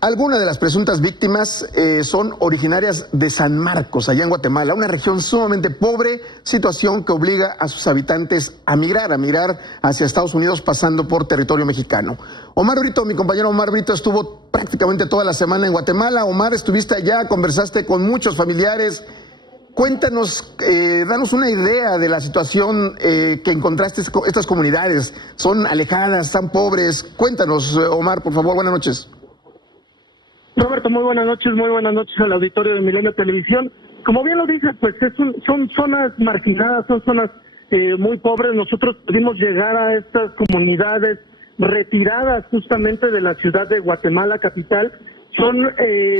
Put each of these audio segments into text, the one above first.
Algunas de las presuntas víctimas son originarias de San Marcos, allá en Guatemala, una región sumamente pobre, situación que obliga a sus habitantes a migrar hacia Estados Unidos pasando por territorio mexicano. Omar Brito, mi compañero Omar Brito, estuvo prácticamente toda la semana en Guatemala. Omar, estuviste allá, conversaste con muchos familiares. Cuéntanos, danos una idea de la situación que encontraste estas comunidades. ¿Son alejadas, están pobres? Cuéntanos, Omar, por favor, buenas noches. Roberto, muy buenas noches al auditorio de Milenio Televisión. Como bien lo dices, pues son zonas marginadas, son zonas muy pobres. Nosotros pudimos llegar a estas comunidades retiradas justamente de la ciudad de Guatemala capital. Son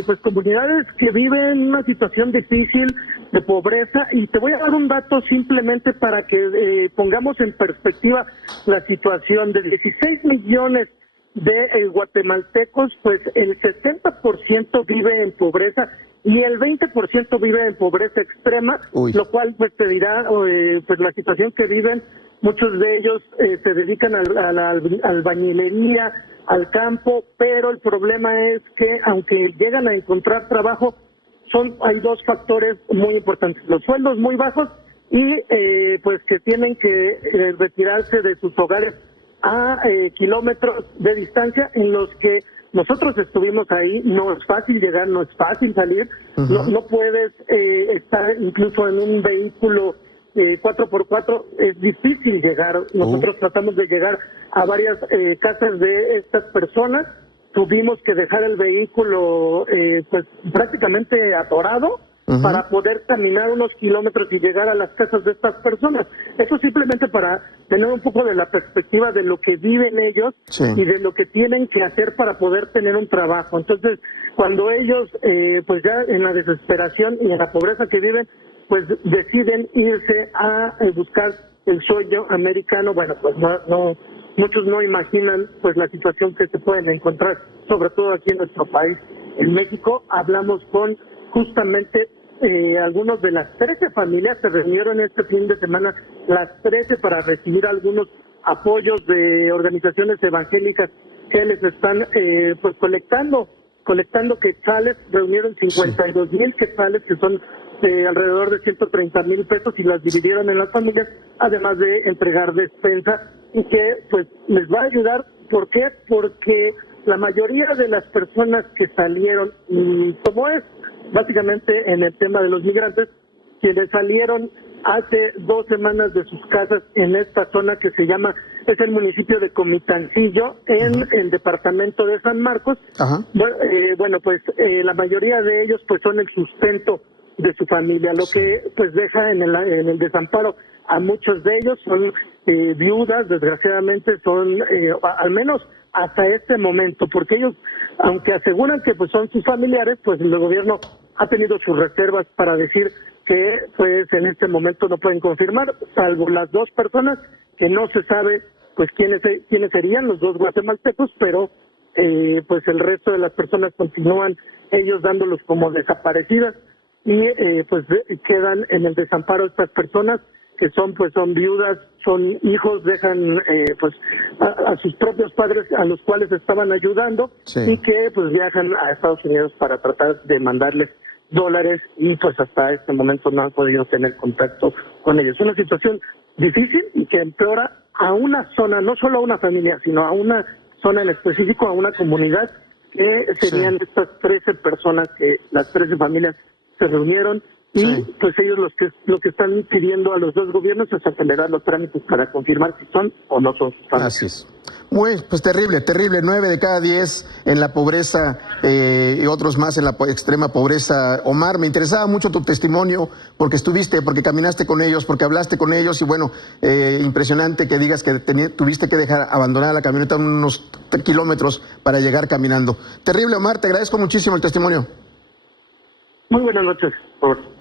pues comunidades que viven una situación difícil de pobreza, y te voy a dar un dato simplemente para que pongamos en perspectiva la situación. De 16 millones de guatemaltecos, pues el 70% vive en pobreza y el 20% vive en pobreza extrema. Lo cual pues te dirá pues la situación que viven. Muchos de ellos se dedican a la albañilería, al campo, pero el problema es que aunque llegan a encontrar trabajo, hay dos factores muy importantes: los sueldos muy bajos y pues que tienen que retirarse de sus hogares a kilómetros de distancia, en los que nosotros estuvimos ahí. No es fácil llegar, no es fácil salir. No puedes estar incluso en un vehículo 4x4, es difícil llegar. Nosotros tratamos de llegar a varias casas de estas personas. Tuvimos que dejar el vehículo pues prácticamente atorado para poder caminar unos kilómetros y llegar a las casas de estas personas. Eso simplemente para tener un poco de la perspectiva de lo que viven ellos y de lo que tienen que hacer para poder tener un trabajo. Entonces, cuando ellos pues ya en la desesperación y en la pobreza que viven, pues deciden irse a buscar el sueño americano, bueno, pues no muchos no imaginan pues la situación que se pueden encontrar, sobre todo aquí en nuestro país. En México hablamos con justamente algunos de las 13 familias. Se reunieron este fin de semana las 13 para recibir algunos apoyos de organizaciones evangélicas que les están pues colectando quetzales. Reunieron 52,000 quetzales, que son alrededor de 130,000 pesos, y las dividieron en las familias, además de entregar despensa, y que pues les va a ayudar. ¿Por qué? Porque la mayoría de las personas que salieron, y como es básicamente en el tema de los migrantes, quienes salieron hace 2 semanas de sus casas en esta zona que es el municipio de Comitancillo, en el departamento de San Marcos. Bueno, pues la mayoría de ellos pues son el sustento de su familia, lo que pues deja en el desamparo a muchos de ellos. Son viudas, desgraciadamente, son al menos hasta este momento, porque ellos, aunque aseguran que pues son sus familiares, pues el gobierno ha tenido sus reservas para decir que pues en este momento no pueden confirmar, salvo las 2 personas que no se sabe pues quiénes serían, los 2 guatemaltecos, pero pues el resto de las personas continúan ellos dándolos como desaparecidas, y pues quedan en el desamparo estas personas que son viudas, son hijos, dejan pues a sus propios padres, a los cuales estaban ayudando, y que pues viajan a Estados Unidos para tratar de mandarles dólares, y pues hasta este momento no han podido tener contacto con ellos. Una situación difícil y que empeora a una zona, no solo a una familia, sino a una zona en específico, a una comunidad, que serían estas 13 personas, que las 13 familias se reunieron. Y pues ellos lo que están pidiendo a los 2 gobiernos es acelerar los trámites para confirmar si son o no son sus familias. Así es. Pues terrible. 9 de cada 10 en la pobreza y otros más en la extrema pobreza. Omar, me interesaba mucho tu testimonio, porque porque caminaste con ellos, porque hablaste con ellos, y bueno, impresionante que digas que tuviste que abandonar la camioneta unos 3 kilómetros para llegar caminando. Terrible, Omar, te agradezco muchísimo el testimonio. Muy buenas noches, Roberto.